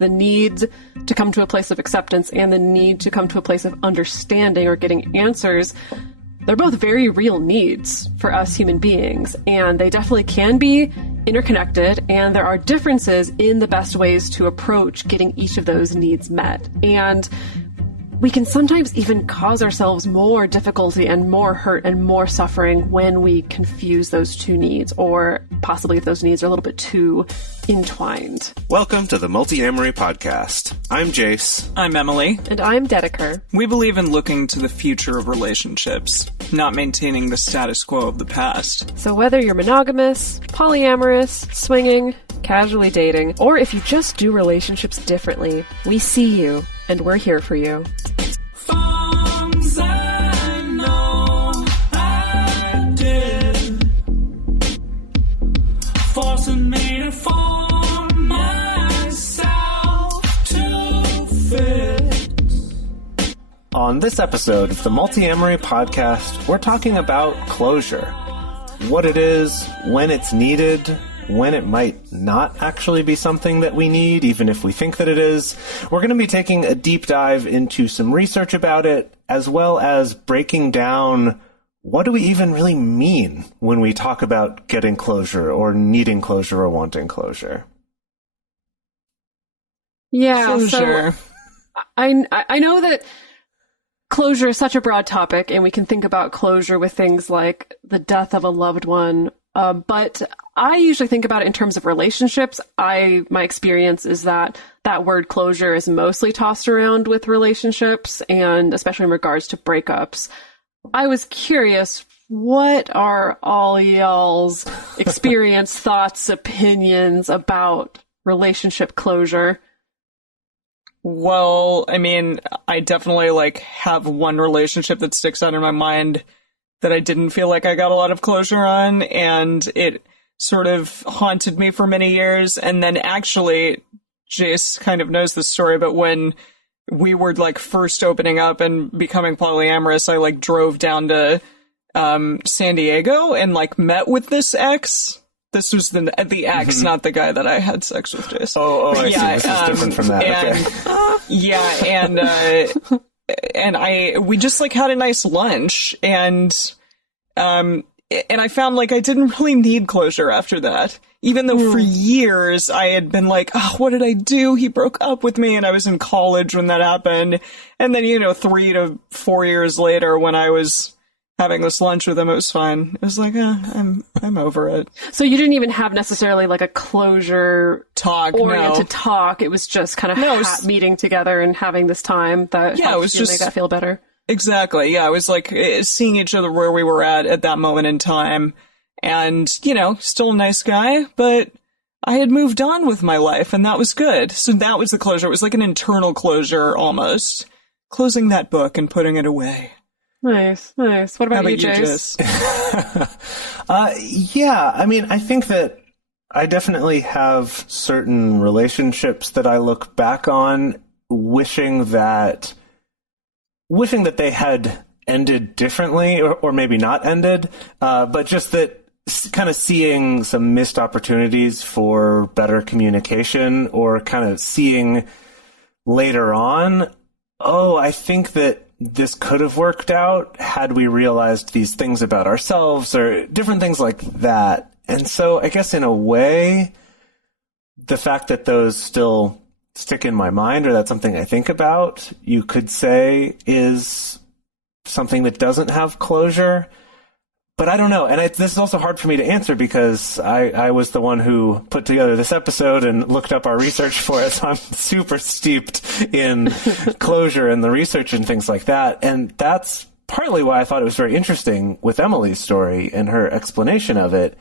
the need to come to a place of acceptance and the need to come to a place of understanding or getting answers, they're both very real needs for us human beings, and they definitely can be interconnected, and there are differences in the best ways to approach getting each of those needs met. And we can sometimes even cause ourselves more difficulty and more hurt and more suffering when we confuse those two needs, or possibly if those needs are a little bit too entwined. Welcome to the Multiamory podcast. I'm Jase. I'm Emily. And I'm Dedeker. We believe in looking to the future of relationships, not maintaining the status quo of the past. So whether you're monogamous, polyamorous, swinging, casually dating, or if you just do relationships differently, we see you, and we're here for you. Forms I know I did, forcing me to form myself to fit. On this episode of the Multiamory podcast, we're talking about closure. What it is, when it's needed, when it might not actually be something that we need, even if we think that it is. We're going to be taking a deep dive into some research about it, as well as breaking down what do we even really mean when we talk about getting closure or needing closure or wanting closure. Yeah, Closure. so I know that closure is such a broad topic, and we can think about closure with things like the death of a loved one, but I usually think about it in terms of relationships. My experience is that word closure is mostly tossed around with relationships, and especially in regards to breakups. I was curious, what are all y'all's experience, thoughts, opinions about relationship closure? Well, I mean, I definitely have one relationship that sticks out in my mind that I didn't feel like I got a lot of closure on, and it sort of haunted me for many years. And then actually, Jase kind of knows this story, but when we were first opening up and becoming polyamorous, I drove down to San Diego and met with this ex. This was the ex, not the guy that I had sex with, Jase. I see. This is different from that. And we just had a nice lunch, and I found I didn't really need closure after that. Even though for years I had been what did I do? He broke up with me, and I was in college when that happened. And then, 3 to 4 years later, when I was having this lunch with him, it was fine. It was I'm over it. So you didn't even have necessarily a closure oriented talk. It was just kind of meeting together and having this time that helped you make that feel better. Exactly. Yeah, it was seeing each other where we were at that moment in time. And, still a nice guy, but I had moved on with my life, and that was good. So that was the closure. It was an internal closure almost. Closing that book and putting it away. Nice. What about you, Jase? Yeah, I mean, I think that I definitely have certain relationships that I look back on wishing that they had ended differently, or maybe not ended, but just that kind of seeing some missed opportunities for better communication, or kind of seeing later on, I think that this could have worked out had we realized these things about ourselves, or different things like that. And so I guess in a way, the fact that those still stick in my mind, or that's something I think about, you could say is something that doesn't have closure. But I don't know. And this is also hard for me to answer, because I was the one who put together this episode and looked up our research for it. So I'm super steeped in closure and the research and things like that. And that's partly why I thought it was very interesting with Emily's story and her explanation of it,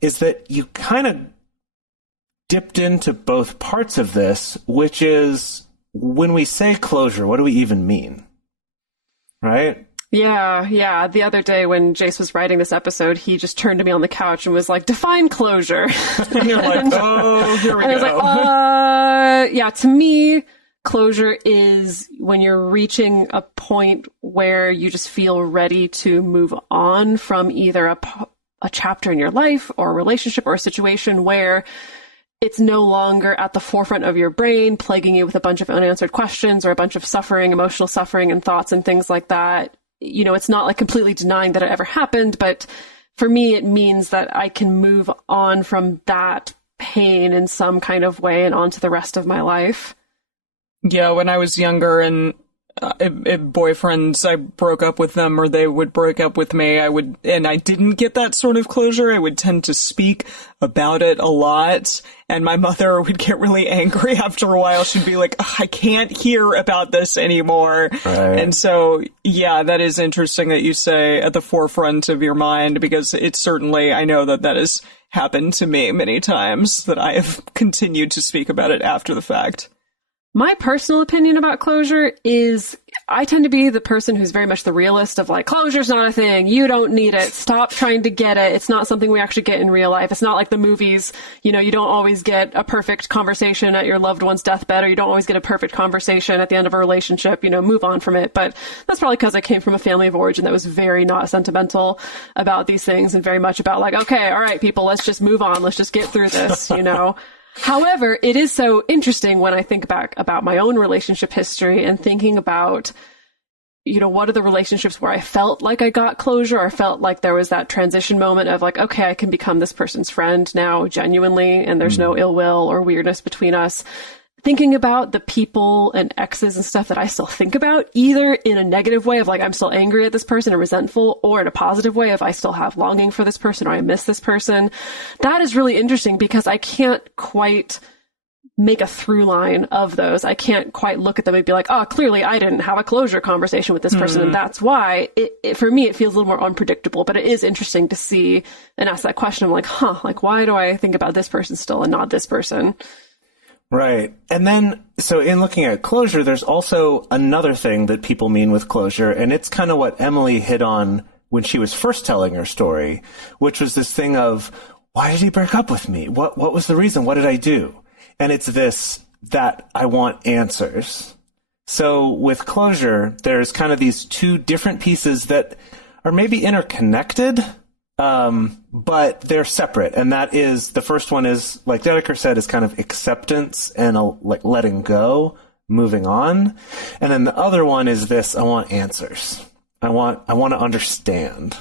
is that you kind of dipped into both parts of this, which is, when we say closure, what do we even mean? Right? Yeah. The other day when Jase was writing this episode, he just turned to me on the couch and was like, define closure. And you're like, here we go. I was like, to me, closure is when you're reaching a point where you just feel ready to move on from either a chapter in your life or a relationship or a situation where it's no longer at the forefront of your brain, plaguing you with a bunch of unanswered questions or a bunch of suffering, emotional suffering and thoughts and things like that. You know, it's not like completely denying that it ever happened, but for me, it means that I can move on from that pain in some kind of way and on to the rest of my life. Yeah, when I was younger and if boyfriends, I broke up with them or they would break up with me, and I didn't get that sort of closure, I would tend to speak about it a lot, and my mother would get really angry after a while. She'd be like, I can't hear about this anymore. Right. And so, yeah, that is interesting that you say at the forefront of your mind, because it's certainly, I know that has happened to me many times, that I have continued to speak about it after the fact. My personal opinion about closure is I tend to be the person who's very much the realist of like, closure's not a thing. You don't need it. Stop trying to get it. It's not something we actually get in real life. It's not like the movies. You know, you don't always get a perfect conversation at your loved one's deathbed, or you don't always get a perfect conversation at the end of a relationship. You know, move on from it. But that's probably because I came from a family of origin that was very not sentimental about these things and very much about like, okay, all right, people, let's just move on. Let's just get through this, you know. However, it is so interesting when I think back about my own relationship history and thinking about, you know, what are the relationships where I felt like I got closure, or felt like there was that transition moment of like, okay, I can become this person's friend now genuinely, and there's no ill will or weirdness between us. Thinking about the people and exes and stuff that I still think about, either in a negative way of like, I'm still angry at this person and resentful, or in a positive way of I still have longing for this person or I miss this person. That is really interesting because I can't quite make a through line of those. I can't quite look at them and be like, oh, clearly I didn't have a closure conversation with this person. And that's why for me, it feels a little more unpredictable, but it is interesting to see and ask that question. I'm like, like, why do I think about this person still and not this person? Right. And then, so in looking at closure, there's also another thing that people mean with closure, and it's kind of what Emily hit on when she was first telling her story, which was this thing of, why did he break up with me? What was the reason? What did I do? And it's this, that I want answers. So with closure, there's kind of these two different pieces that are maybe interconnected, but they're separate. And that is, the first one is, like Dedeker said, is kind of acceptance and like letting go, moving on. And then the other one is this, I want answers. I want to understand.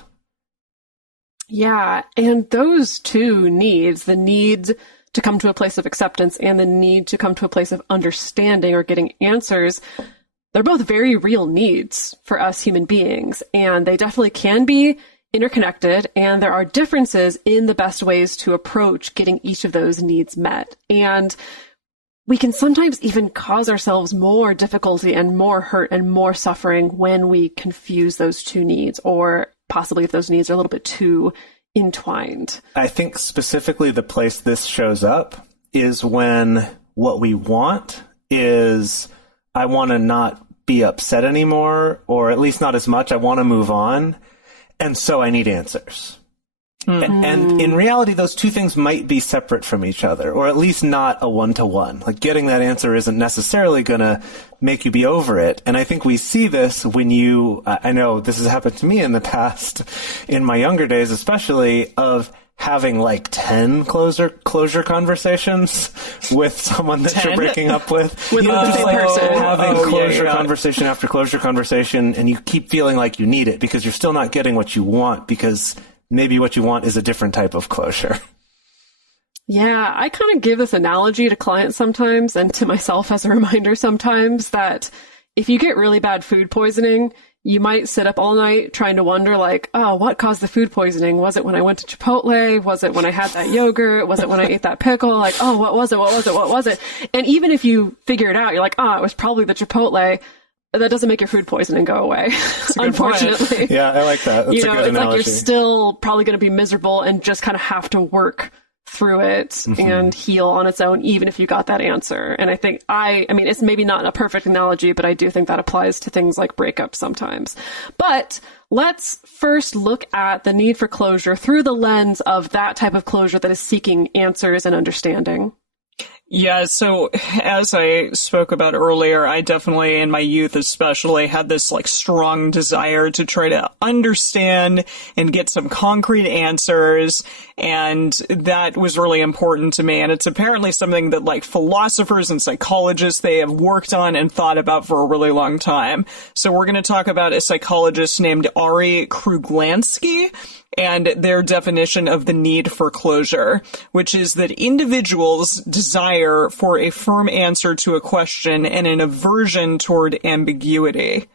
Yeah. And those two needs, the need to come to a place of acceptance and the need to come to a place of understanding or getting answers, they're both very real needs for us human beings. And they definitely can be interconnected, and there are differences in the best ways to approach getting each of those needs met. And we can sometimes even cause ourselves more difficulty and more hurt and more suffering when we confuse those two needs, or possibly if those needs are a little bit too entwined. I think specifically the place this shows up is when what we want is, I want to not be upset anymore, or at least not as much. I want to move on. And so I need answers. Mm-hmm. And in reality, those two things might be separate from each other, or at least not a one-to-one. Like, getting that answer isn't necessarily going to make you be over it. And I think we see this when I know this has happened to me in the past, in my younger days especially, of having like 10 closure conversations with someone that 10? You're breaking up with. With the same person. Having closure conversation after closure conversation, and you keep feeling like you need it because you're still not getting what you want, because maybe what you want is a different type of closure. Yeah, I kind of give this analogy to clients sometimes, and to myself as a reminder sometimes, that if you get really bad food poisoning, you might sit up all night trying to wonder, like, oh, what caused the food poisoning? Was it when I went to Chipotle? Was it when I had that yogurt? Was it when I ate that pickle? Like, oh, what was it? And even if you figure it out, you're like, oh, it was probably the Chipotle. That doesn't make your food poisoning go away, unfortunately. Yeah, I like that. That's a good analogy. Like you're still probably going to be miserable and just kind of have to work through it and heal on its own, even if you got that answer. And I think I mean, it's maybe not a perfect analogy, but I do think that applies to things like breakups sometimes. But let's first look at the need for closure through the lens of that type of closure that is seeking answers and understanding. Yeah, so as I spoke about earlier, I definitely, in my youth especially, had this like strong desire to try to understand and get some concrete answers, and that was really important to me. And it's apparently something that like philosophers and psychologists, they have worked on and thought about for a really long time. So we're going to talk about a psychologist named Ari Kruglansky, and their definition of the need for closure, which is that individuals' desire for a firm answer to a question and an aversion toward ambiguity.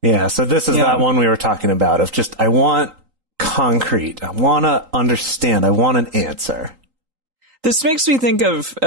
Yeah, so this is that one we were talking about of just, I want concrete. I want to understand. I want an answer. This makes me think of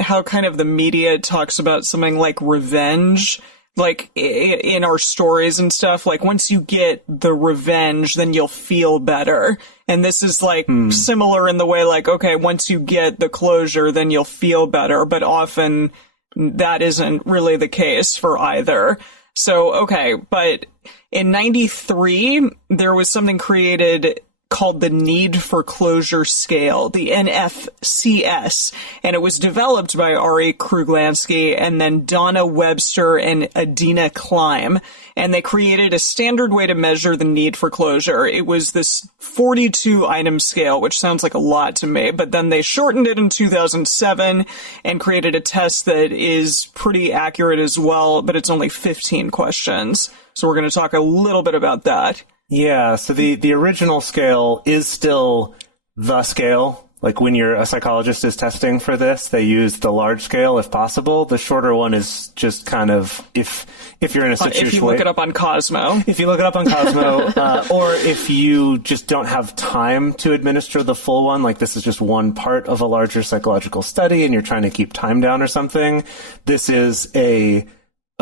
how kind of the media talks about something like revenge. Like, in our stories and stuff, like, once you get the revenge, then you'll feel better. And this is, like, similar in the way, like, okay, once you get the closure, then you'll feel better. But often, that isn't really the case for either. So, okay, but in 93, there was something created called the Need for Closure Scale, the NFCS, and it was developed by Ari Kruglansky and then Donna Webster and Adina Klein, and they created a standard way to measure the need for closure. It was this 42-item scale, which sounds like a lot to me, but then they shortened it in 2007 and created a test that is pretty accurate as well, but it's only 15 questions. So we're going to talk a little bit about that. Yeah, so the original scale is still the scale. Like when a psychologist is testing for this, they use the large scale if possible. The shorter one is just kind of if you're in a situation. If you look it up on Cosmo. If you look it up on Cosmo, or if you just don't have time to administer the full one, like this is just one part of a larger psychological study and you're trying to keep time down or something, this is a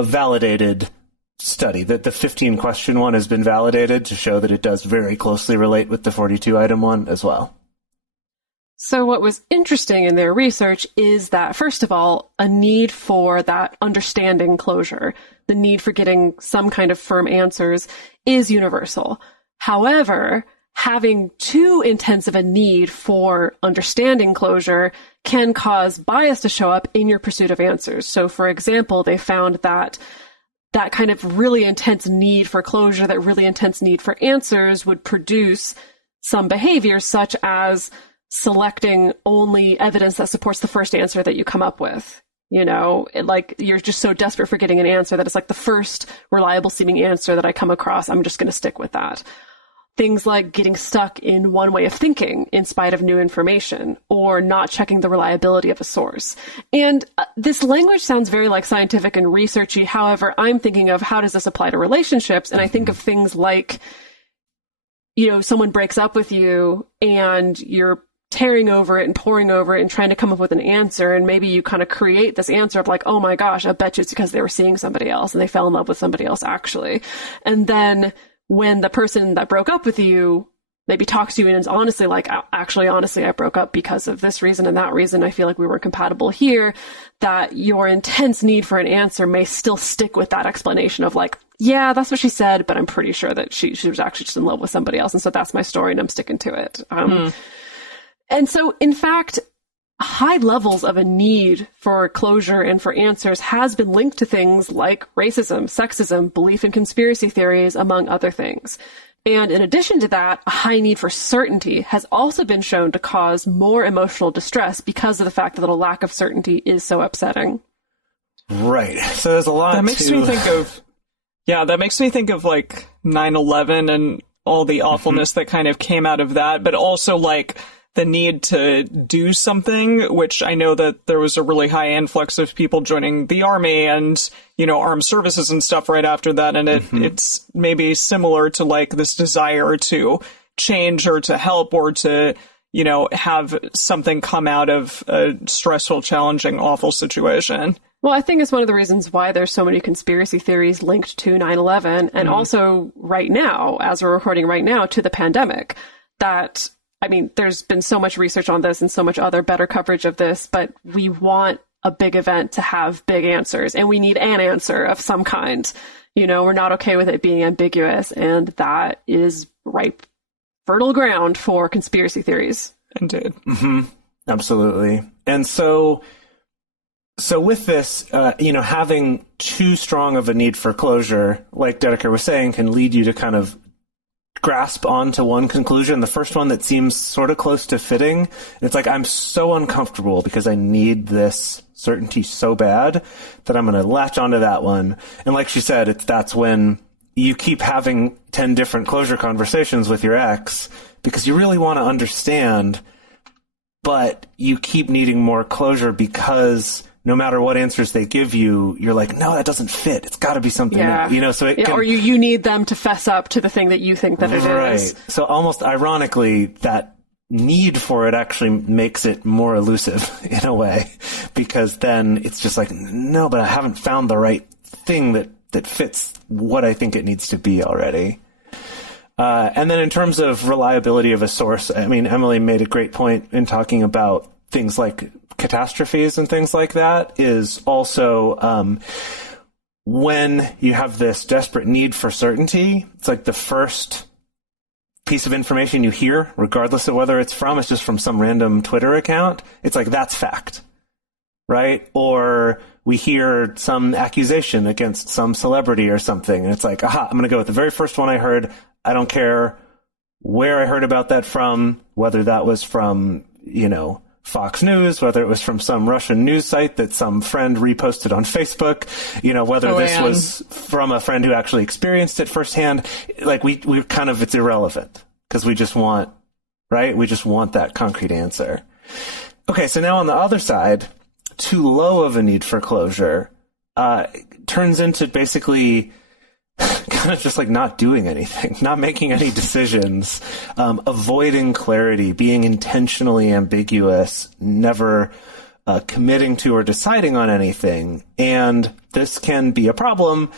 validated study. That the 15 question one has been validated to show that it does very closely relate with the 42 item one as well. So what was interesting in their research is that, first of all, a need for that understanding closure, the need for getting some kind of firm answers is universal. However, having too intense of a need for understanding closure can cause bias to show up in your pursuit of answers. So for example, they found that kind of really intense need for closure, that really intense need for answers would produce some behaviors such as selecting only evidence that supports the first answer that you come up with. You know, like you're just so desperate for getting an answer that it's like the first reliable seeming answer that I come across, I'm just going to stick with that. Things like getting stuck in one way of thinking in spite of new information, or not checking the reliability of a source. And this language sounds very like scientific and researchy. However, I'm thinking of how does this apply to relationships? And I think of things like, you know, someone breaks up with you and you're tearing over it and poring over it and trying to come up with an answer. And maybe you kind of create this answer of like, oh my gosh, I bet you it's because they were seeing somebody else and they fell in love with somebody else actually. And then when the person that broke up with you maybe talks to you and is honestly like, actually, honestly, I broke up because of this reason and that reason. I feel like we were compatible here, that your intense need for an answer may still stick with that explanation of like, yeah, that's what she said, but I'm pretty sure that she was actually just in love with somebody else. And so that's my story and I'm sticking to it. And so, in fact, high levels of a need for closure and for answers has been linked to things like racism, sexism, belief in conspiracy theories, among other things. And in addition to that, a high need for certainty has also been shown to cause more emotional distress because of the fact that a lack of certainty is so upsetting. Right. So there's a lot that makes me think of like 9/11 and all the awfulness that kind of came out of that, but also like the need to do something, which I know that there was a really high influx of people joining the army and, you know, armed services and stuff right after that. And it's maybe similar to like this desire to change or to help or to, you know, have something come out of a stressful, challenging, awful situation. Well, I think it's one of the reasons why there's so many conspiracy theories linked to 9/11 and also right now, as we're recording right now, to the pandemic. That, I mean, there's been so much research on this and so much other better coverage of this, but we want a big event to have big answers, and we need an answer of some kind. You know, we're not okay with it being ambiguous, and that is ripe, fertile ground for conspiracy theories. Indeed. Absolutely. And so So with this, having too strong of a need for closure, like Dedeker was saying, can lead you to kind of grasp onto one conclusion, the first one that seems sort of close to fitting. And it's like, I'm so uncomfortable because I need this certainty so bad that I'm going to latch onto that one. And like she said, that's when you keep having 10 different closure conversations with your ex because you really want to understand, but you keep needing more closure because no matter what answers they give you, you're like, no, that doesn't fit. It's got to be something else. So it can, or you need them to fess up to the thing that you think that it is. So almost ironically, that need for it actually makes it more elusive in a way, because then it's just like, no, but I haven't found the right thing that fits what I think it needs to be already. And then in terms of reliability of a source, I mean, Emily made a great point in talking about things like catastrophes and things like that, is also when you have this desperate need for certainty, it's like the first piece of information you hear, regardless of whether it's just from some random Twitter account, it's like, that's fact, right? Or we hear some accusation against some celebrity or something, and it's like, aha, I'm going to go with the very first one I heard. I don't care where I heard about that from, whether that was from, Fox News, whether it was from some Russian news site that some friend reposted on Facebook, whether this was from a friend who actually experienced it firsthand. Like we kind of, it's irrelevant because we just want, right? We just want that concrete answer. Okay. So now on the other side, too low of a need for closure, turns into basically kind of just like not doing anything, not making any decisions, avoiding clarity, being intentionally ambiguous, never committing to or deciding on anything. And this can be a problem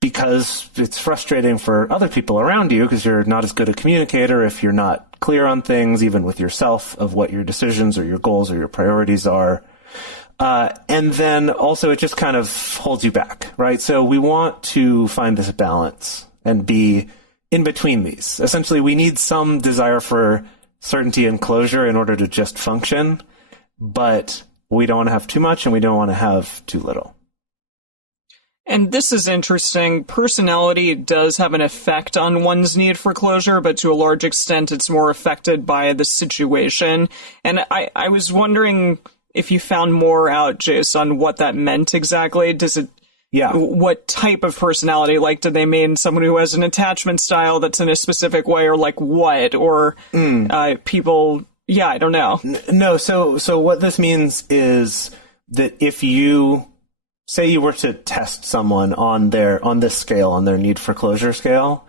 because it's frustrating for other people around you because you're not as good a communicator if you're not clear on things, even with yourself, of what your decisions or your goals or your priorities are. And then also it just kind of holds you back, right? So we want to find this balance and be in between these. Essentially, we need some desire for certainty and closure in order to just function, but we don't want to have too much and we don't want to have too little. And this is interesting. Personality does have an effect on one's need for closure, but to a large extent, it's more affected by the situation. And I was wondering if you found more out, Jase, on what that meant exactly. What type of personality? Like, do they mean someone who has an attachment style that's in a specific way, or like what? Or people? Yeah, I don't know. No. So what this means is that if you say you were to test someone on this scale, on their need for closure scale,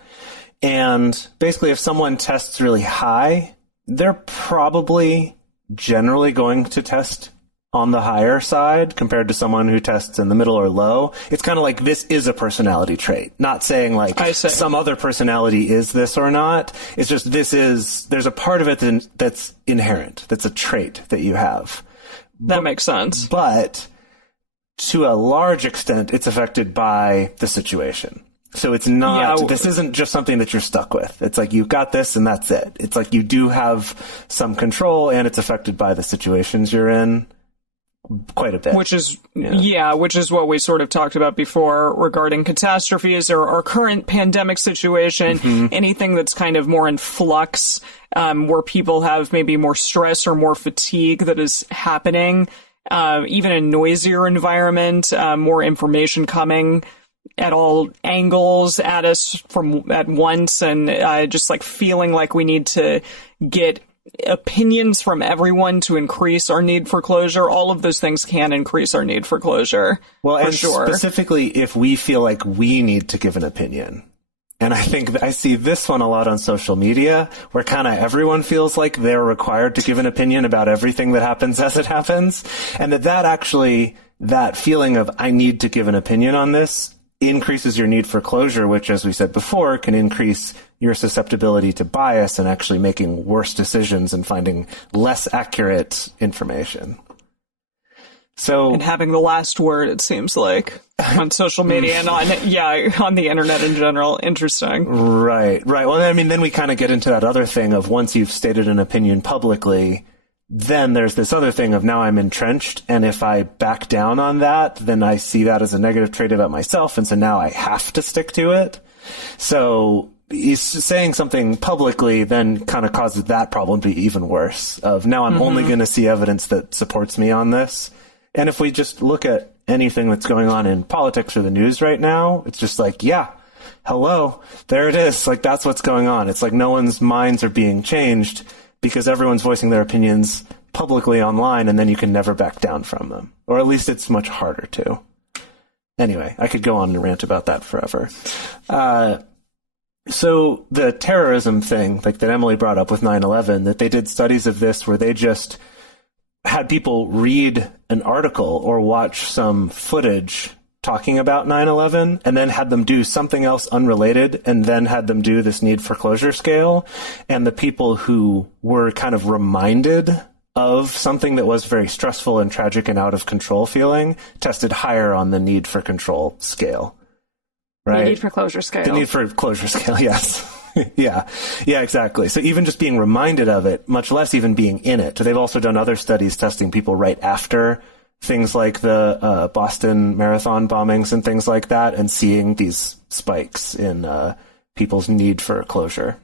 and basically if someone tests really high, they're probably generally going to test on the higher side compared to someone who tests in the middle or low. It's kind of like, this is a personality trait, not saying like some other personality is this or not. It's just, there's a part of it that's inherent. That's a trait that you have. That makes sense. But to a large extent, it's affected by the situation. So it's not, this isn't just something that you're stuck with. It's like, you've got this and that's it. It's like you do have some control and it's affected by the situations you're in quite a bit. Which is what we sort of talked about before regarding catastrophes or our current pandemic situation, anything that's kind of more in flux, where people have maybe more stress or more fatigue that is happening, even a noisier environment, more information coming at all angles at us at once, and just like feeling like we need to get opinions from everyone to increase our need for closure. All of those things can increase our need for closure. Well, and specifically if we feel like we need to give an opinion. And I think I see this one a lot on social media, where kind of everyone feels like they're required to give an opinion about everything that happens as it happens. And that feeling of, I need to give an opinion on this, increases your need for closure, which, as we said before, can increase your susceptibility to bias and actually making worse decisions and finding less accurate information. And having the last word, it seems like, on social media and on the internet in general. Interesting. Right. Well, I mean, then we kind of get into that other thing of, once you've stated an opinion publicly, then there's this other thing of now I'm entrenched, and if I back down on that, then I see that as a negative trait about myself, and so now I have to stick to it. So he's saying something publicly then kind of causes that problem to be even worse, of now I'm only going to see evidence that supports me on this. And if we just look at anything that's going on in politics or the news right now, it's just like, yeah, hello, there it is. Like, that's what's going on. It's like no one's minds are being changed because everyone's voicing their opinions publicly online, and then you can never back down from them. Or at least it's much harder to. Anyway, I could go on and rant about that forever. So the terrorism thing, like that Emily brought up with 9/11, that they did studies of this where they just had people read an article or watch some footage talking about 9/11 and then had them do something else unrelated and then had them do this need for closure scale. And the people who were kind of reminded of something that was very stressful and tragic and out of control feeling tested higher on the need for control scale. Right? The need for closure scale. The need for closure scale, yes. Yeah, exactly. So even just being reminded of it, much less even being in it. They've also done other studies testing people right after things like the Boston Marathon bombings and things like that, and seeing these spikes in people's need for closure.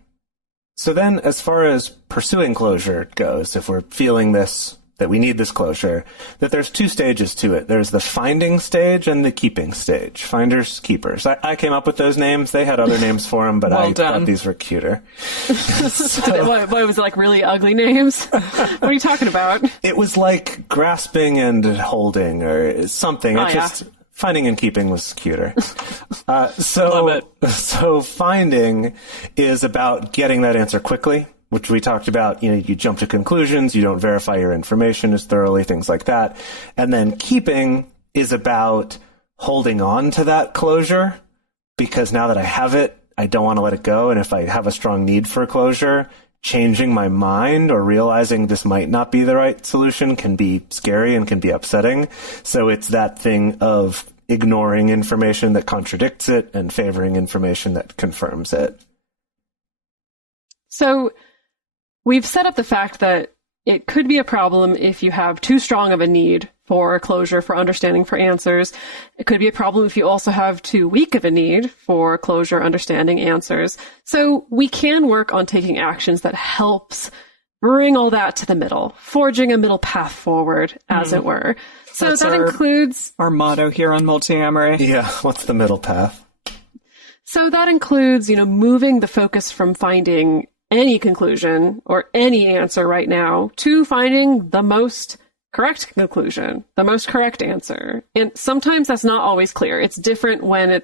So then, as far as pursuing closure goes, if we're feeling this, that we need this closure, that there's two stages to it. There's the finding stage and the keeping stage. Finders, keepers. I came up with those names. They had other names for them, but Well I done. thought these were cuter. What was it, like really ugly names? What are you talking about? It was like grasping and holding or something. Oh, It yeah. just finding and keeping was cuter. Love So finding is about getting that answer quickly, which we talked about. You jump to conclusions, you don't verify your information as thoroughly, things like that. And then keeping is about holding on to that closure, because now that I have it, I don't want to let it go. And if I have a strong need for closure, changing my mind or realizing this might not be the right solution can be scary and can be upsetting. So it's that thing of ignoring information that contradicts it and favoring information that confirms it. So we've set up the fact that it could be a problem if you have too strong of a need for closure, for understanding, for answers. It could be a problem if you also have too weak of a need for closure, understanding, answers. So we can work on taking actions that helps bring all that to the middle, forging a middle path forward, as it were. So That's that includes... Our motto here on Multiamory. Yeah, what's the middle path? So that includes, moving the focus from finding any conclusion or any answer right now to finding the most correct conclusion, the most correct answer. And sometimes that's not always clear. It's different when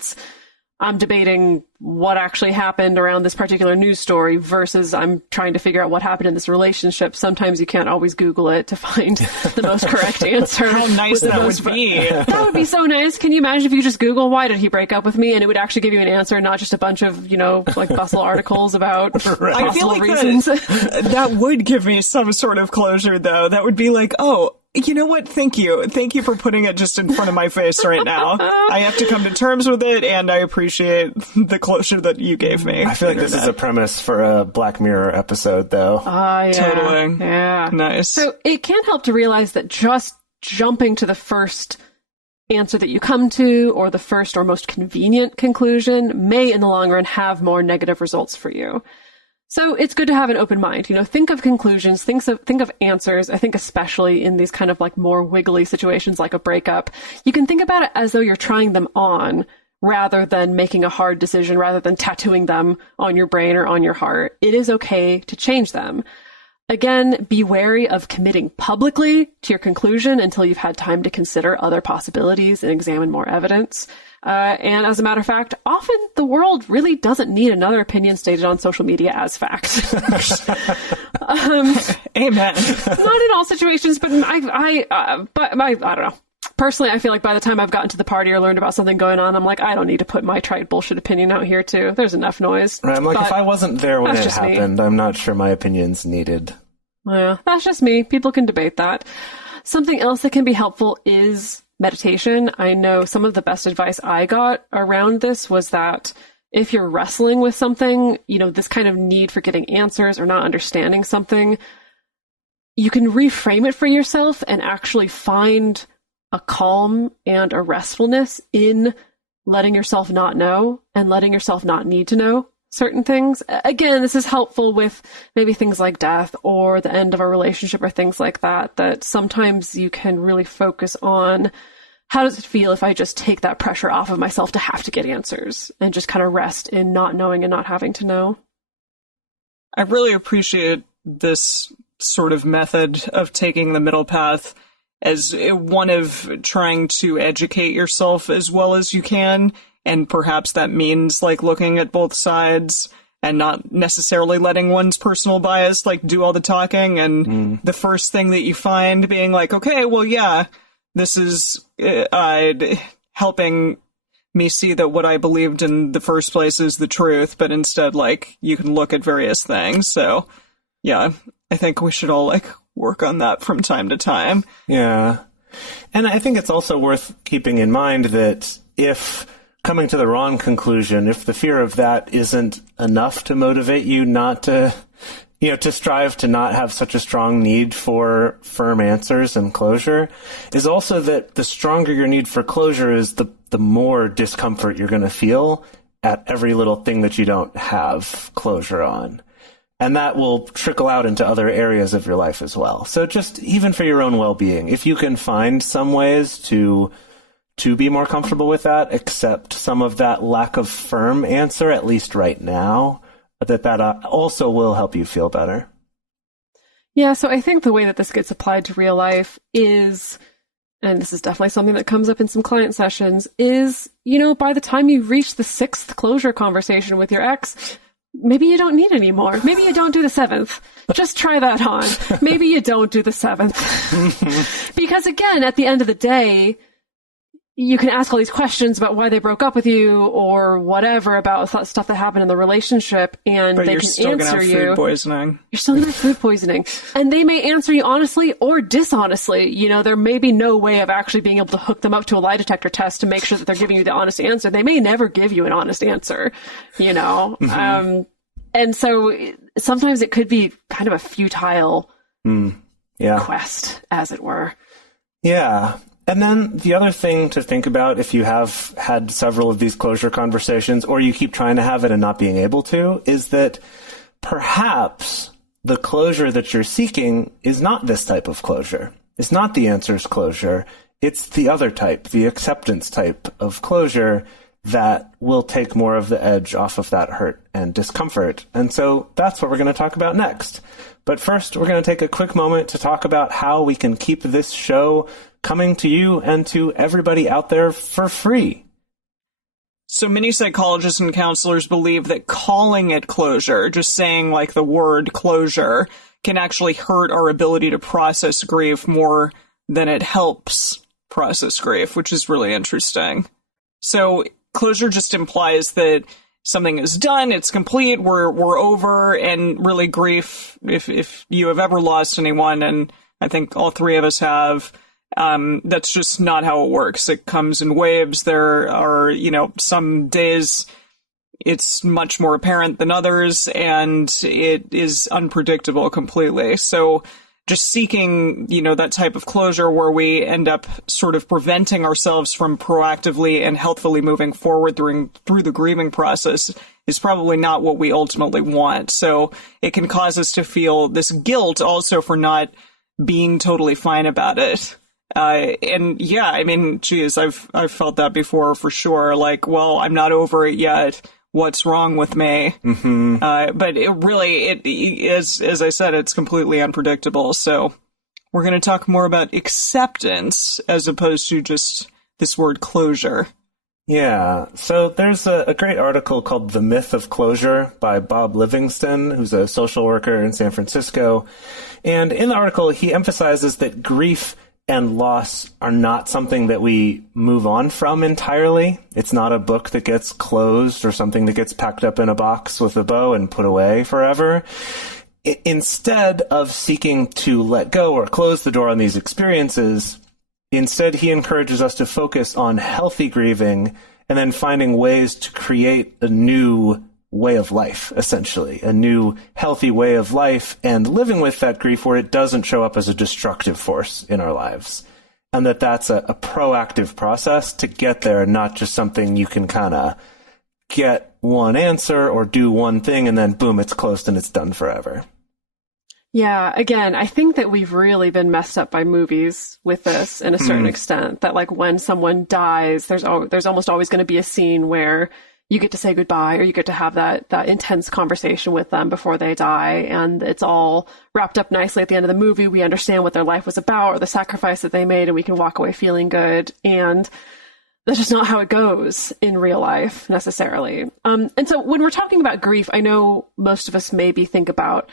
I'm debating what actually happened around this particular news story versus I'm trying to figure out what happened in this relationship. Sometimes you can't always Google it to find the most correct answer. How nice that would be. That would be so nice. Can you imagine if you just Google, why did he break up with me? And it would actually give you an answer, not just a bunch of, like bustle articles about I feel possible like reasons. that would give me some sort of closure, though. That would be like, oh, you know what? Thank you. Thank you for putting it just in front of my face right now. I have to come to terms with it, and I appreciate the closure that you gave me. I feel like this is a premise for a Black Mirror episode, though. Yeah. Totally. Yeah. Nice. So it can help to realize that just jumping to the first answer that you come to or the first or most convenient conclusion may in the long run have more negative results for you. So it's good to have an open mind. Think of conclusions, think of answers. I think especially in these kind of like more wiggly situations like a breakup, you can think about it as though you're trying them on rather than making a hard decision, rather than tattooing them on your brain or on your heart. It is okay to change them. Again, be wary of committing publicly to your conclusion until you've had time to consider other possibilities and examine more evidence. And as a matter of fact, often the world really doesn't need another opinion stated on social media as fact. Amen. Not in all situations, but I don't know. Personally, I feel like by the time I've gotten to the party or learned about something going on, I'm like, I don't need to put my trite bullshit opinion out here too. There's enough noise. Right, I'm like, But if I wasn't there when that's it just me. happened, I'm not sure my opinion's needed. Yeah, that's just me. People can debate that. Something else that can be helpful is meditation. I know some of the best advice I got around this was that if you're wrestling with something, this kind of need for getting answers or not understanding something, you can reframe it for yourself and actually find a calm and a restfulness in letting yourself not know and letting yourself not need to know certain things. Again, this is helpful with maybe things like death or the end of a relationship or things like that, that sometimes you can really focus on how does it feel if I just take that pressure off of myself to have to get answers and just kind of rest in not knowing and not having to know. I really appreciate this sort of method of taking the middle path as one of trying to educate yourself as well as you can. And perhaps that means like looking at both sides and not necessarily letting one's personal bias like do all the talking. And the first thing that you find being like, okay, well, yeah, this is helping me see that what I believed in the first place is the truth. But instead, like, you can look at various things. So, yeah, I think we should all like work on that from time to time. Yeah. And I think it's also worth keeping in mind that if coming to the wrong conclusion, if the fear of that isn't enough to motivate you not to, to strive to not have such a strong need for firm answers and closure, is also that the stronger your need for closure is, the more discomfort you're going to feel at every little thing that you don't have closure on. And that will trickle out into other areas of your life as well. So just even for your own well-being, if you can find some ways to be more comfortable with that, accept some of that lack of firm answer, at least right now, that also will help you feel better. Yeah, so I think the way that this gets applied to real life is, and this is definitely something that comes up in some client sessions, is, by the time you reach the 6th closure conversation with your ex, maybe you don't need any more. Maybe you don't do the 7th. Just try that on. Maybe you don't do the 7th. Because again, at the end of the day, you can ask all these questions about why they broke up with you or whatever about stuff that happened in the relationship, and But they you're can still going to answer have you. food poisoning. You're still going to have food poisoning. And they may answer you honestly or dishonestly. There may be no way of actually being able to hook them up to a lie detector test to make sure that they're giving you the honest answer. They may never give you an honest answer, Mm-hmm. And so sometimes it could be kind of a futile quest, as it were. Yeah. And then the other thing to think about, if you have had several of these closure conversations, or you keep trying to have it and not being able to, is that perhaps the closure that you're seeking is not this type of closure. It's not the answers closure. It's the other type, the acceptance type of closure that will take more of the edge off of that hurt and discomfort. And so that's what we're going to talk about next. But first, we're going to take a quick moment to talk about how we can keep this show coming to you and to everybody out there for free. So many psychologists and counselors believe that calling it closure, just saying like the word closure, can actually hurt our ability to process grief more than it helps process grief, which is really interesting. So closure just implies that something is done, it's complete, we're over, and really grief, if you have ever lost anyone, and I think all three of us have, that's just not how it works. It comes in waves. There are, some days it's much more apparent than others, and it is unpredictable completely. So just seeking, that type of closure where we end up sort of preventing ourselves from proactively and healthfully moving forward through the grieving process is probably not what we ultimately want. So it can cause us to feel this guilt also for not being totally fine about it. And yeah, I mean, geez, I've felt that before for sure. Like, well, I'm not over it yet. What's wrong with me? Mm-hmm. But it really, as I said, it's completely unpredictable. So we're going to talk more about acceptance as opposed to just this word closure. Yeah. So there's a great article called The Myth of Closure by Bob Livingston, who's a social worker in San Francisco. And in the article, he emphasizes that grief and loss are not something that we move on from entirely. It's not a book that gets closed or something that gets packed up in a box with a bow and put away forever. Instead of seeking to let go or close the door on these experiences, instead he encourages us to focus on healthy grieving and then finding ways to create a new way of life, essentially, a new healthy way of life, and living with that grief where it doesn't show up as a destructive force in our lives. And that's a proactive process to get there, not just something you can kind of get one answer or do one thing and then boom, it's closed and it's done forever. Yeah, again, I think that we've really been messed up by movies with this in a certain extent, that like when someone dies, there's almost always going to be a scene where you get to say goodbye or you get to have that intense conversation with them before they die. And it's all wrapped up nicely at the end of the movie. We understand what their life was about or the sacrifice that they made, and we can walk away feeling good. And that's just not how it goes in real life necessarily. And so when we're talking about grief, I know most of us maybe think about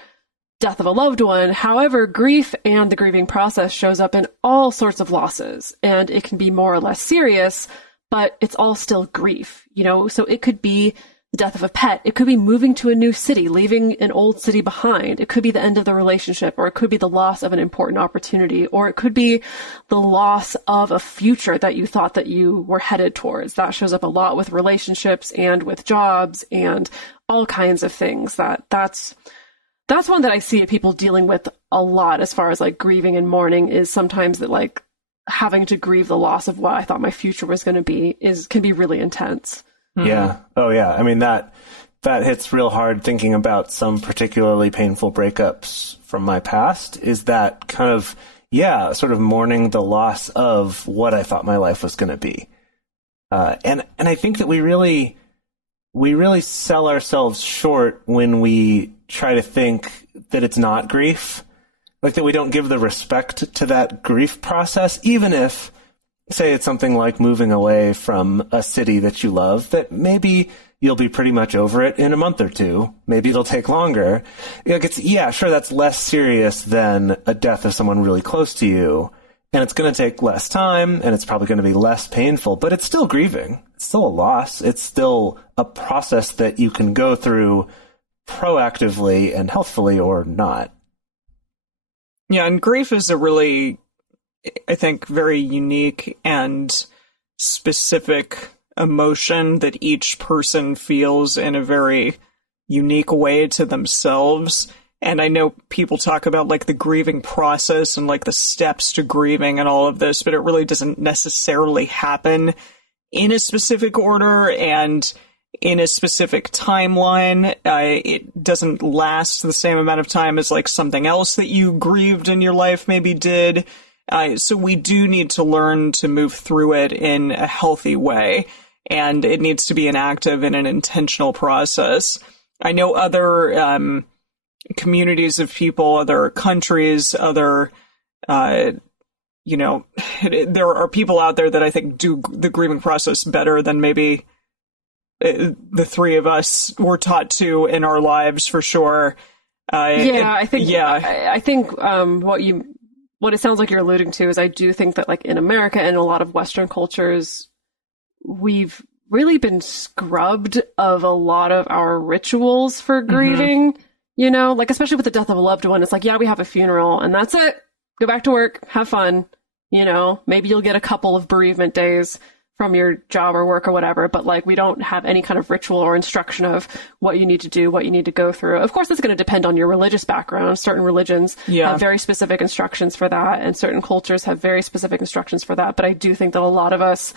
death of a loved one. However, grief and the grieving process shows up in all sorts of losses, and it can be more or less serious, but it's all still grief, you know? So it could be the death of a pet. It could be moving to a new city, leaving an old city behind. It could be the end of the relationship, or it could be the loss of an important opportunity, or it could be the loss of a future that you thought that you were headed towards. That shows up a lot with relationships and with jobs and all kinds of things. That's one that I see people dealing with a lot as far as like grieving and mourning, is sometimes that like having to grieve the loss of what I thought my future was going to be can be really intense. Yeah. Oh, yeah. I mean, that hits real hard thinking about some particularly painful breakups from my past, is that kind of, sort of mourning the loss of what I thought my life was going to be. And I think that we really sell ourselves short when we try to think that it's not grief, like that we don't give the respect to that grief process, even if, say, it's something like moving away from a city that you love, that maybe you'll be pretty much over it in a month or two. Maybe it'll take longer. Like sure, that's less serious than a death of someone really close to you, and it's going to take less time, and it's probably going to be less painful, but it's still grieving. It's still a loss. It's still a process that you can go through proactively and healthfully or not. Yeah, and grief is a really, I think, very unique and specific emotion that each person feels in a very unique way to themselves. And I know people talk about like the grieving process and like the steps to grieving and all of this, but it really doesn't necessarily happen in a specific order and in a specific timeline. It doesn't last the same amount of time as like something else that you grieved in your life maybe did. So we do need to learn to move through it in a healthy way, and it needs to be an active and an intentional process. I know other communities of people, other countries, other, there are people out there that I think do the grieving process better than maybe the three of us were taught to in our lives, for sure. I think what it sounds like you're alluding to is I do think that like in America and a lot of Western cultures, we've really been scrubbed of a lot of our rituals for grieving, you know, like especially with the death of a loved one. It's like, yeah, we have a funeral and that's it. Go back to work, have fun. You know, maybe you'll get a couple of bereavement days from your job or work or whatever, but like we don't have any kind of ritual or instruction of what you need to do, what you need to go through. Of course, it's going to depend on your religious background. Certain religions have very specific instructions for that, and certain cultures have very specific instructions for that. But I do think that a lot of us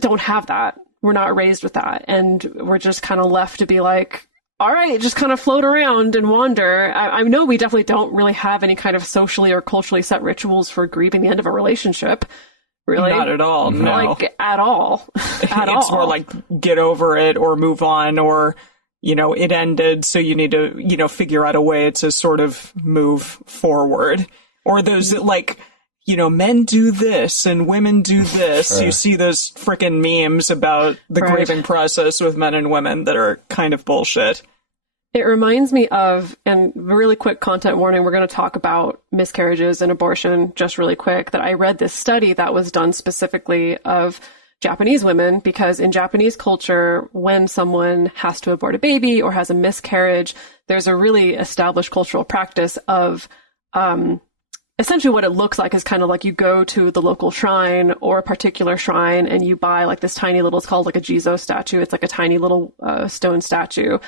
don't have that. We're not raised with that, and we're just kind of left to be like, all right, just kind of float around and wander. I know we definitely don't really have any kind of socially or culturally set rituals for grieving the end of a relationship. Really? Not at all, no. Like, at all. It's more like, get over it or move on, or, you know, it ended, so you need to, you know, figure out a way to sort of move forward. Or those, like, you know, men do this and women do this. Sure. You see those frickin' memes about the grieving process with men and women that are kind of bullshit. It reminds me of, and really quick content warning, we're going to talk about miscarriages and abortion just really quick, that I read this study that was done specifically of Japanese women, because in Japanese culture, when someone has to abort a baby or has a miscarriage, there's a really established cultural practice of essentially what it looks like is kind of like you go to the local shrine or a particular shrine and you buy like this tiny little, it's called like a Jase statue. It's like a tiny little stone statue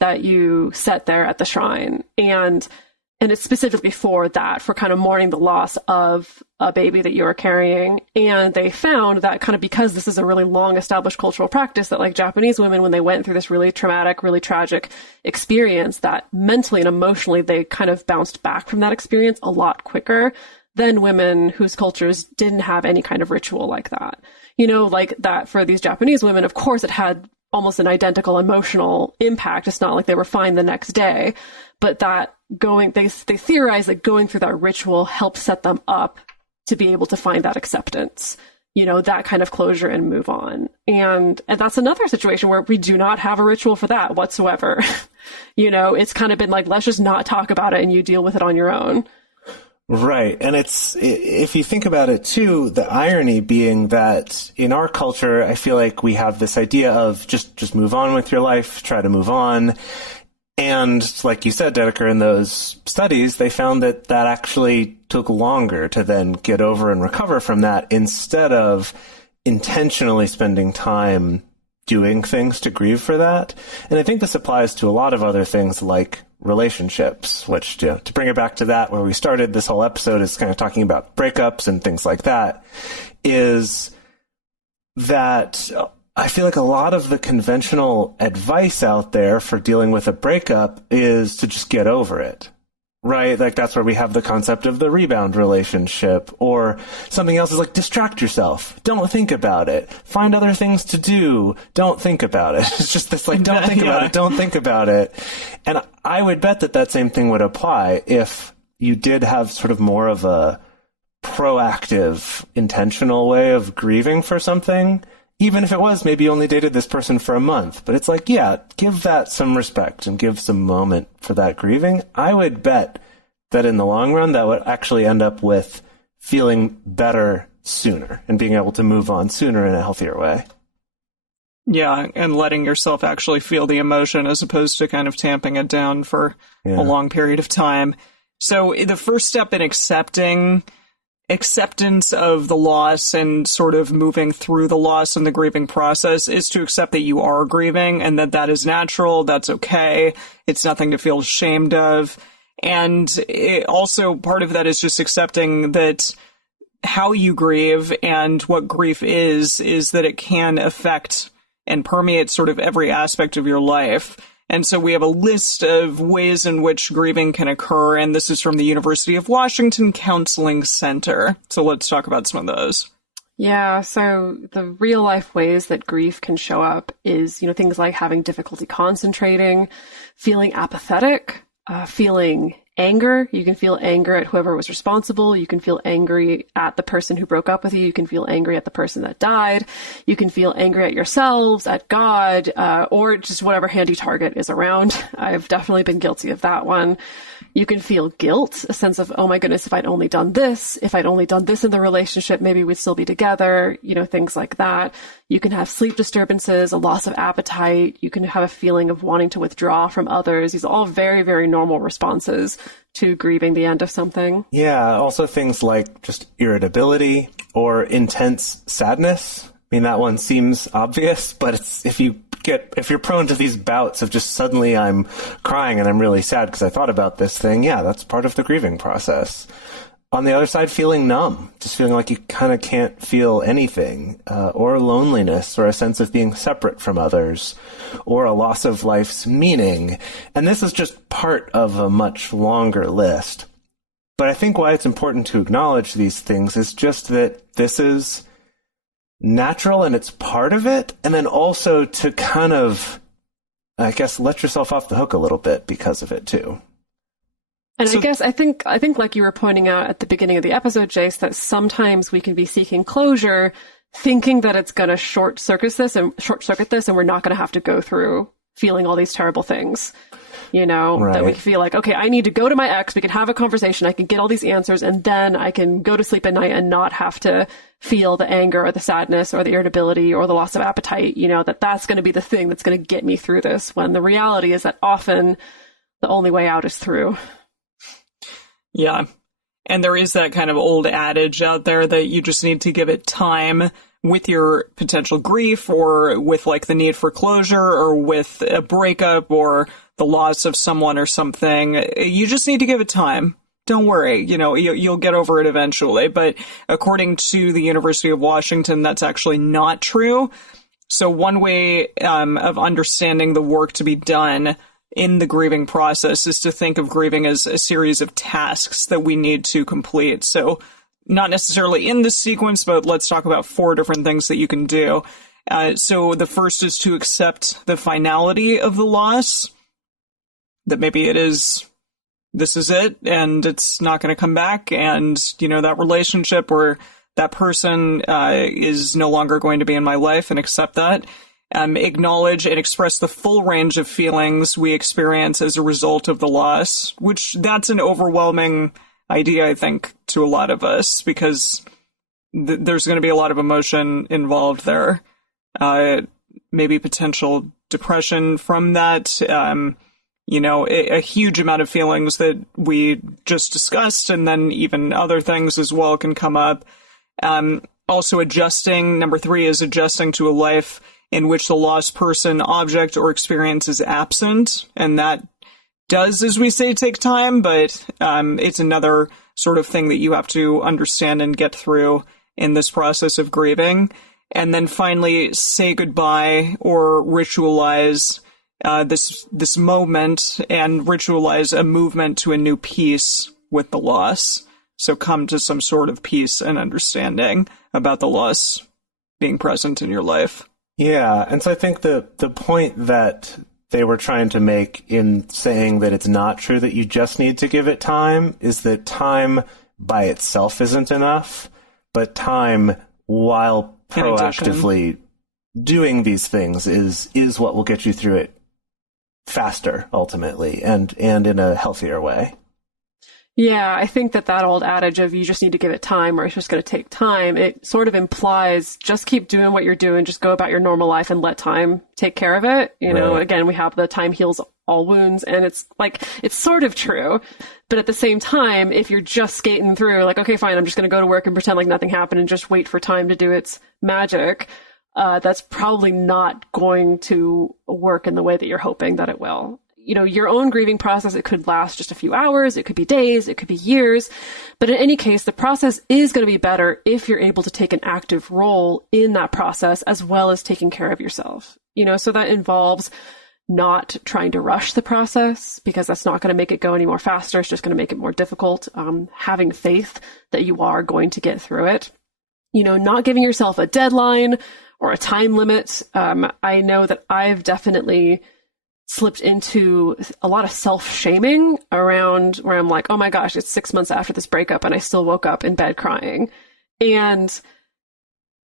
that you set there at the shrine. And it's specifically for that, for kind of mourning the loss of a baby that you are carrying. And they found that kind of because this is a really long established cultural practice, that like Japanese women, when they went through this really traumatic, really tragic experience, that mentally and emotionally, they kind of bounced back from that experience a lot quicker than women whose cultures didn't have any kind of ritual like that. You know, like that for these Japanese women, of course, it had almost an identical emotional impact. It's not like they were fine the next day, but that they theorize that going through that ritual helped set them up to be able to find that acceptance, you know, that kind of closure and move on. And that's another situation where we do not have a ritual for that whatsoever. You know, it's kind of been like, let's just not talk about it and you deal with it on your own. Right. And if you think about it too, the irony being that in our culture, I feel like we have this idea of just move on with your life, try to move on. And like you said, Dedeker, in those studies, they found that actually took longer to then get over and recover from that instead of intentionally spending time doing things to grieve for that. And I think this applies to a lot of other things like relationships, which, to bring it back to that, where we started this whole episode is kind of talking about breakups and things like that, is that I feel like a lot of the conventional advice out there for dealing with a breakup is to just get over it, right? Like that's where we have the concept of the rebound relationship, or something else is like distract yourself. Don't think about it. Find other things to do. Don't think about it. It's just this like, don't think about it. Don't think about it. And I would bet that same thing would apply if you did have sort of more of a proactive, intentional way of grieving for something. Even if it was maybe you only dated this person for a month, but it's like, yeah, give that some respect and give some moment for that grieving. I would bet that in the long run, that would actually end up with feeling better sooner and being able to move on sooner in a healthier way. Yeah, and letting yourself actually feel the emotion as opposed to kind of tamping it down for a long period of time. So the first step in acceptance of the loss and sort of moving through the loss and the grieving process is to accept that you are grieving and that is natural, that's okay, it's nothing to feel ashamed of. And also part of that is just accepting that how you grieve and what grief is that it can affect and permeate sort of every aspect of your life. And so we have a list of ways in which grieving can occur, and this is from the University of Washington Counseling Center. So let's talk about some of those. Yeah, so the real life ways that grief can show up is, you know, things like having difficulty concentrating, feeling apathetic, feeling anger. You can feel anger at whoever was responsible. You can feel angry at the person who broke up with you. You can feel angry at the person that died. You can feel angry at yourselves, at God, or just whatever handy target is around. I've definitely been guilty of that one. You can feel guilt, a sense of, oh my goodness, if I'd only done this in the relationship, maybe we'd still be together, you know, things like that. You can have sleep disturbances, a loss of appetite. You can have a feeling of wanting to withdraw from others. These are all very, very normal responses to grieving the end of something. Yeah, also things like just irritability or intense sadness. I mean, that one seems obvious, but it's if you're prone to these bouts of just suddenly I'm crying and I'm really sad because I thought about this thing, yeah, that's part of the grieving process. On the other side, feeling numb, just feeling like you kind of can't feel anything, or loneliness, or a sense of being separate from others, or a loss of life's meaning. And this is just part of a much longer list. But I think why it's important to acknowledge these things is just that this is natural and it's part of it, and then also to kind of, I guess, let yourself off the hook a little bit because of it too. And so, I think like you were pointing out at the beginning of the episode, Jase, that sometimes we can be seeking closure thinking that it's going to short circuit this and we're not going to have to go through feeling all these terrible things. You know, right. That we feel like, okay, I need to go to my ex, we can have a conversation, I can get all these answers, and then I can go to sleep at night and not have to feel the anger or the sadness or the irritability or the loss of appetite, you know, that's going to be the thing that's going to get me through this, when the reality is that often the only way out is through. Yeah. And there is that kind of old adage out there that you just need to give it time with your potential grief, or with like the need for closure, or with a breakup or the loss of someone or something. You just need to give it time. Don't worry, you'll get over it eventually. But according to the University of Washington, that's actually not true. So one way of understanding the work to be done in the grieving process is to think of grieving as a series of tasks that we need to complete. So not necessarily in this sequence, but let's talk about 4 different things that you can do. So the first is to accept the finality of the loss, that maybe this is it, and it's not going to come back, and, that relationship or that person is no longer going to be in my life, and accept that. Acknowledge and express the full range of feelings we experience as a result of the loss, which that's an overwhelming idea, I think, to a lot of us, because there's going to be a lot of emotion involved there. Maybe potential depression from that, a huge amount of feelings that we just discussed, and then even other things as well can come up. Also adjusting, number 3 is adjusting to a life in which the lost person, object, or experience is absent, and that does, as we say, take time, but it's another sort of thing that you have to understand and get through in this process of grieving. And then finally, say goodbye or ritualize this moment, and ritualize a movement to a new peace with the loss. So come to some sort of peace and understanding about the loss being present in your life. Yeah, and so I think the point that they were trying to make in saying that it's not true that you just need to give it time is that time by itself isn't enough, but time while proactively doing these things is what will get you through it faster, ultimately, and in a healthier way. Yeah, I think that old adage of you just need to give it time, or it's just going to take time, it sort of implies just keep doing what you're doing, just go about your normal life and let time take care of it. Right. Again, we have the time heals all wounds, and it's sort of true. But at the same time, if you're just skating through, like, okay, fine, I'm just going to go to work and pretend like nothing happened and just wait for time to do its magic, that's probably not going to work in the way that you're hoping that it will. Your own grieving process, it could last just a few hours, it could be days, it could be years. But in any case, the process is going to be better if you're able to take an active role in that process, as well as taking care of yourself. So that involves not trying to rush the process, because that's not going to make it go any more faster. It's just going to make it more difficult. Having faith that you are going to get through it. Not giving yourself a deadline or a time limit. I know that I've definitely slipped into a lot of self-shaming around where I'm like, oh my gosh, it's 6 months after this breakup and I still woke up in bed crying. And,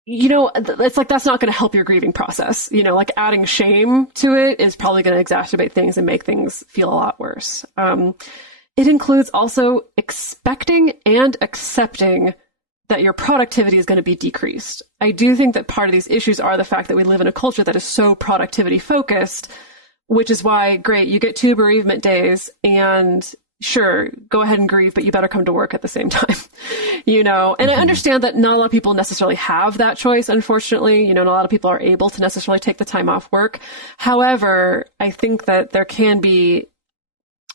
it's like, that's not going to help your grieving process. Like adding shame to it is probably going to exacerbate things and make things feel a lot worse. It includes also expecting and accepting that your productivity is going to be decreased. I do think that part of these issues are the fact that we live in a culture that is so productivity focused, which is why, great, you get 2 bereavement days, and sure, go ahead and grieve, but you better come to work at the same time, And I understand that not a lot of people necessarily have that choice, unfortunately. Not a lot of people are able to necessarily take the time off work. However, I think that there can be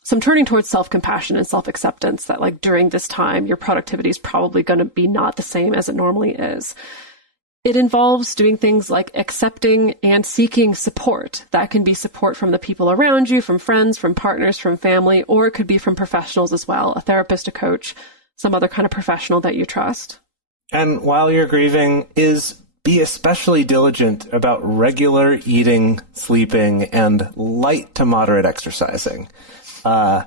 some turning towards self-compassion and self-acceptance that, like, during this time, your productivity is probably going to be not the same as it normally is. It involves doing things like accepting and seeking support. That can be support from the people around you, from friends, from partners, from family, or it could be from professionals as well, a therapist, a coach, some other kind of professional that you trust. And while you're grieving, be especially diligent about regular eating, sleeping, and light to moderate exercising.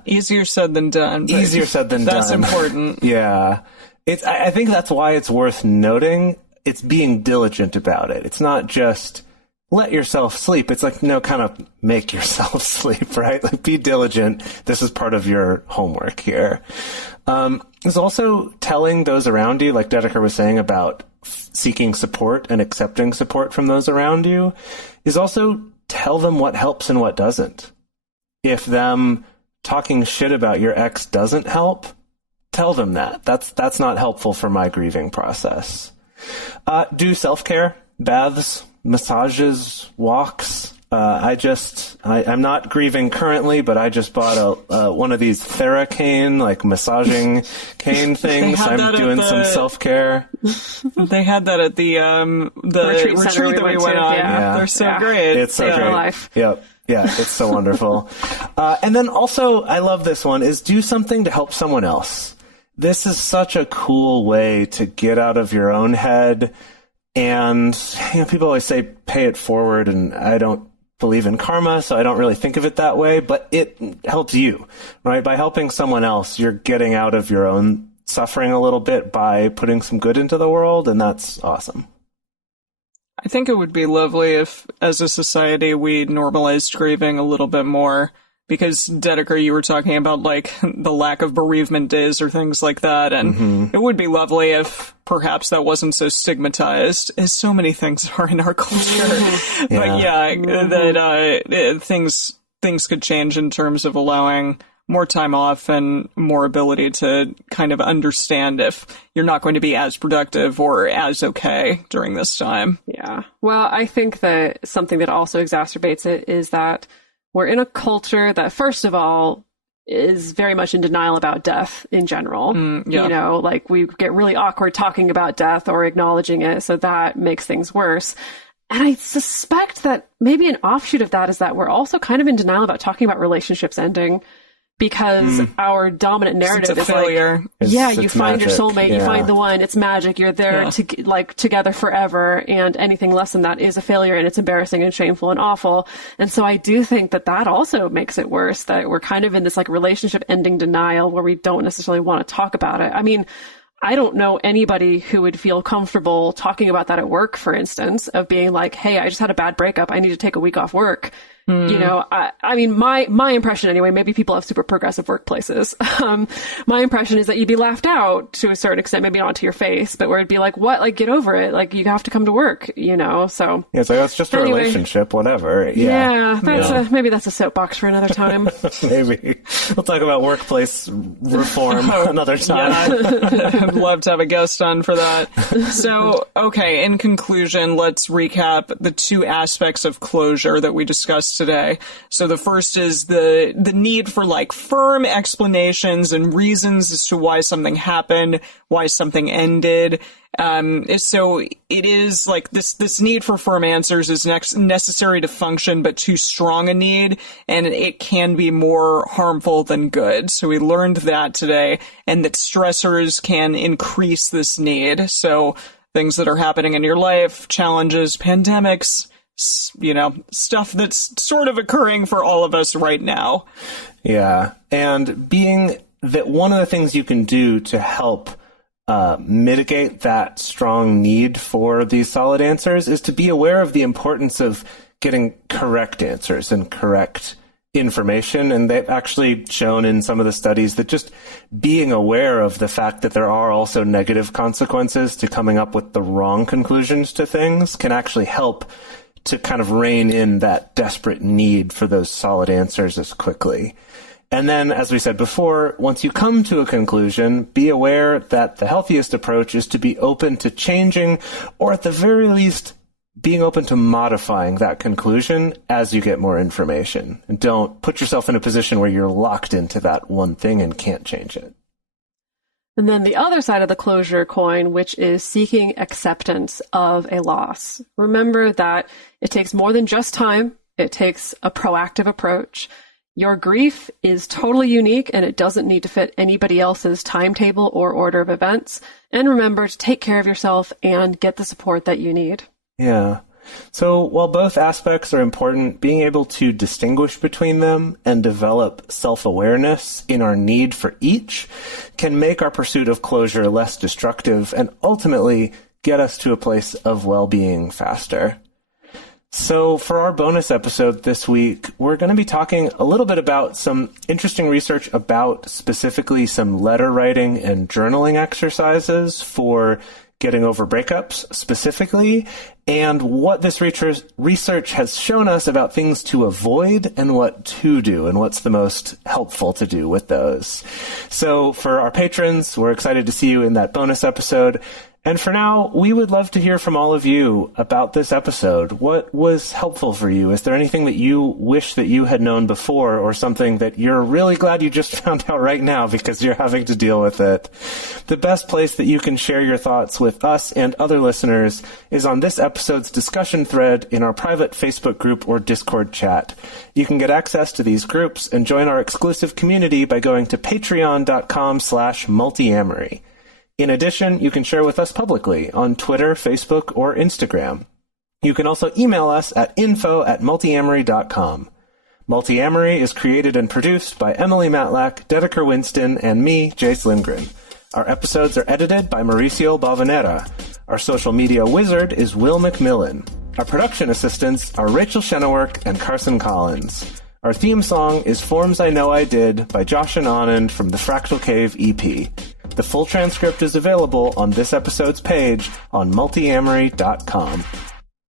Easier said than done. Easier said than done. That's important. Yeah. I think that's why it's worth noting. It's being diligent about it. It's not just let yourself sleep. It's like, no, kind of make yourself sleep, right? Like, be diligent. This is part of your homework here. There's also telling those around you, like Dedeker was saying about seeking support and accepting support from those around you, is also tell them what helps and what doesn't. If them talking shit about your ex doesn't help, tell them that. That's not helpful for my grieving process. Do self-care, baths, massages, walks. I'm not grieving currently, but I just bought one of these Theracane, like massaging cane things. I'm doing some self-care. They had that at the retreat that we went on. Yeah. They're so great. It's so great. Life. Yep. Yeah, it's so wonderful. And then also, I love this one, is do something to help someone else. This is such a cool way to get out of your own head. And people always say pay it forward, and I don't believe in karma, so I don't really think of it that way, but it helps you, right? By helping someone else, you're getting out of your own suffering a little bit by putting some good into the world, and that's awesome. I think it would be lovely if, as a society, we normalized grieving a little bit more. Because, Dedeker, you were talking about, like, the lack of bereavement days or things like that, and it would be lovely if perhaps that wasn't so stigmatized, as so many things are in our culture. But that things could change in terms of allowing more time off and more ability to kind of understand if you're not going to be as productive or as okay during this time. Yeah. Well, I think that something that also exacerbates it is that we're in a culture that, first of all, is very much in denial about death in general. You know, like we get really awkward talking about death or acknowledging it, so that makes things worse. And I suspect that maybe an offshoot of that is that we're also kind of in denial about talking about relationships ending, because our dominant narrative is failure. like, you find magic. your soulmate, you Yeah. find the one, it's magic, you're there together forever, and anything less than that is a failure, and it's embarrassing and shameful and awful. And so I do think that that also makes it worse, that we're kind of in this like relationship ending denial where we don't necessarily want to talk about it. I mean, I don't know anybody who would feel comfortable talking about that at work, for instance, of being like, hey, I just had a bad breakup, I need to take a week off work. You know, I mean, my impression anyway, maybe people have super progressive workplaces. My impression is that you'd be laughed out to a certain extent, maybe not to your face, but where it'd be like, what? Like, get over it. Like, you have to come to work, you know? So. Yeah, it's like, that's just a relationship, whatever. Maybe that's a soapbox for another time. Maybe. We'll talk about workplace reform another time. I'd love to have a guest on for that. So, okay, in conclusion, let's recap the two aspects of closure that we discussed today. So the first is the need for like firm explanations and reasons as to why something happened, why something ended. So it is like this need for firm answers is necessary to function, but too strong a need, and it can be more harmful than good. So we learned that today, and that stressors can increase this need. So things that are happening in your life, challenges, pandemics, you know, stuff that's sort of occurring for all of us right now. Yeah. And being that one of the things you can do to help mitigate that strong need for these solid answers is to be aware of the importance of getting correct answers and correct information. And they've actually shown in some of the studies that just being aware of the fact that there are also negative consequences to coming up with the wrong conclusions to things can actually help to kind of rein in that desperate need for those solid answers as quickly. And then, as we said before, once you come to a conclusion, be aware that the healthiest approach is to be open to changing, or at the very least, being open to modifying that conclusion as you get more information. And don't put yourself in a position where you're locked into that one thing and can't change it. And then the other side of the closure coin, which is seeking acceptance of a loss. Remember that it takes more than just time. It takes a proactive approach. Your grief is totally unique, and it doesn't need to fit anybody else's timetable or order of events. And remember to take care of yourself and get the support that you need. Yeah. So while both aspects are important, being able to distinguish between them and develop self-awareness in our need for each can make our pursuit of closure less destructive and ultimately get us to a place of well-being faster. So for our bonus episode this week, we're going to be talking a little bit about some interesting research about specifically some letter writing and journaling exercises for getting over breakups specifically, and what this research has shown us about things to avoid and what to do, and what's the most helpful to do with those. So for our patrons, we're excited to see you in that bonus episode. And for now, we would love to hear from all of you about this episode. What was helpful for you? Is there anything that you wish that you had known before, or something that you're really glad you just found out right now because you're having to deal with it? The best place that you can share your thoughts with us and other listeners is on this episode's discussion thread in our private Facebook group or Discord chat. You can get access to these groups and join our exclusive community by going to patreon.com/multiamory. In addition, you can share with us publicly on Twitter, Facebook, or Instagram. You can also email us at info@multiamory.com. Multiamory is created and produced by Emily Matlack, Dedeker Winston, and me, Jase Lindgren. Our episodes are edited by Mauricio Balvanera. Our social media wizard is Will McMillan. Our production assistants are Rachel Shennework and Carson Collins. Our theme song is Forms I Know I Did by Josh and Anand from the Fractal Cave EP. The full transcript is available on this episode's page on multiamory.com.